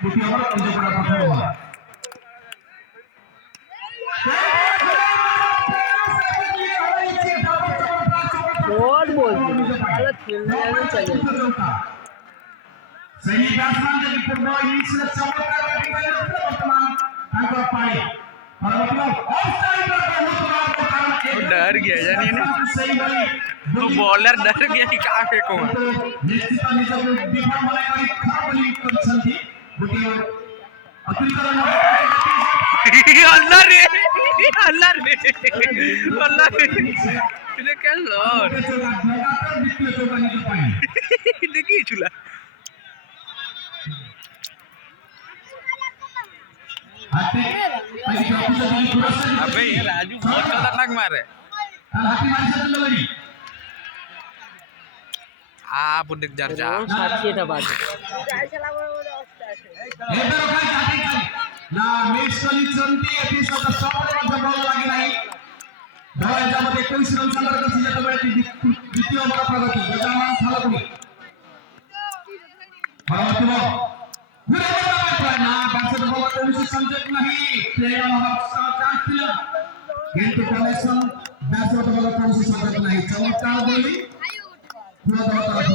দ্বিতীয় ওভার পঞ্চগড় প্রথম over shot बोल साला खेलने में चले सही बैट्समैन जब फुटबॉल इनिंग्स में चमत्कार बैटिंग करने लगता वर्तमान तांको पाए और मतलब ऑफ साइड पर बहुत बड़ा कारण डर गया यानी ना सही वाली तो बॉलर डर गया कि कहां फेंको निश्चित निजको डिफेंड बनाई खराब बॉलिंग करछंती गोटी अतिरिक्त रन अल्लाह रे এটা কেন লর দ্বিতীয় চৌকা নিতে পারে দেখি চুলা अबे ये राजू बहुत खतरनाक मारे पुंडिक जार जा साक्षीটা বাজে ना मिस कलिचंती एपिसोड सबरे मध्य बल लागि नाही दया जामध्ये 21 रन संग्रह करछि जेतेबेले द्वितीय ओवर प्रगति गजानन थालकुनी परवर्ती बॉल ना बासे बॉल कोणी संकेत नाही प्लेयर हवा चान्स दिला किंतु कनेक्शन बासे बॉल कोणी संकेत नाही चमत्कार बोली पुरा दल तरफ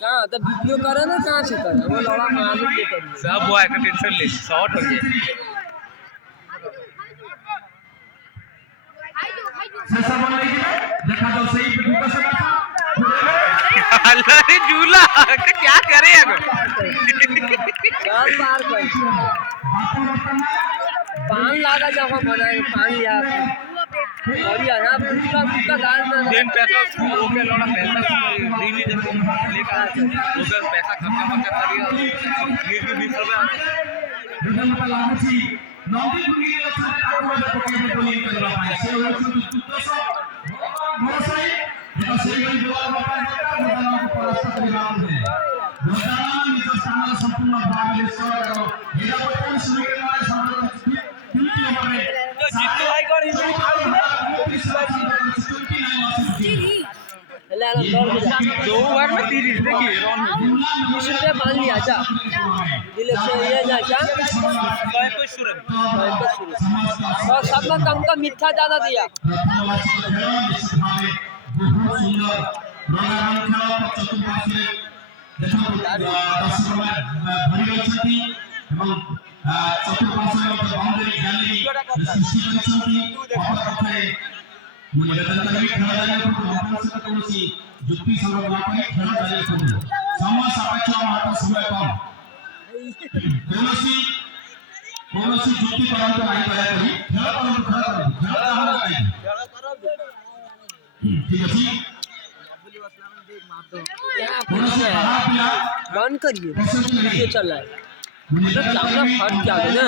कहाँ तो वीडियो करे ना कहाँ से करे वो लड़ा मालूम नहीं करी सब बॉय का टेंशन ले शॉट हो गया ससा बॉल लेके देखा तो सही पे ऊपर से बैठा अल्लाह रे झूला क्या करे अगर चार पार कर पान लागा जहाँ बनाए पान यार और यहाँ भूखा भूखा दाल में दिन पैसा वो पे लौड़ा पैसा दिल्ली जब लेकर उधर पैसा खर्चा खर्चा करिए ये भी 20 रुपया दुकान पर लागू छी नौकरी बुकी के साथ आउट में पकड़ में बोलिंग करवा पाए से वो तो बहुत सही जब सही बड़ी बॉल वापस करता मैदान को परास्त कर नाम है मैदान में जो स्थान संपूर्ण भाग ले सो करो मेरा कोई शुरू के मारे संपूर्ण द्वितीय ओवर में जीतू भाई को दो ओवर में 30 देखिए रन इससे मान लिया जा दिल से ये जा क्या कोई शुरू और सबका कम का मीठा ज्यादा दिया जुक्ति समय सापेक्ष समय कम कौनसी जुक्ति परंतु नहीं दया करी खेल ठीक है बंद करिए ये चल रहा है मतलब कैमरा फट गया है ना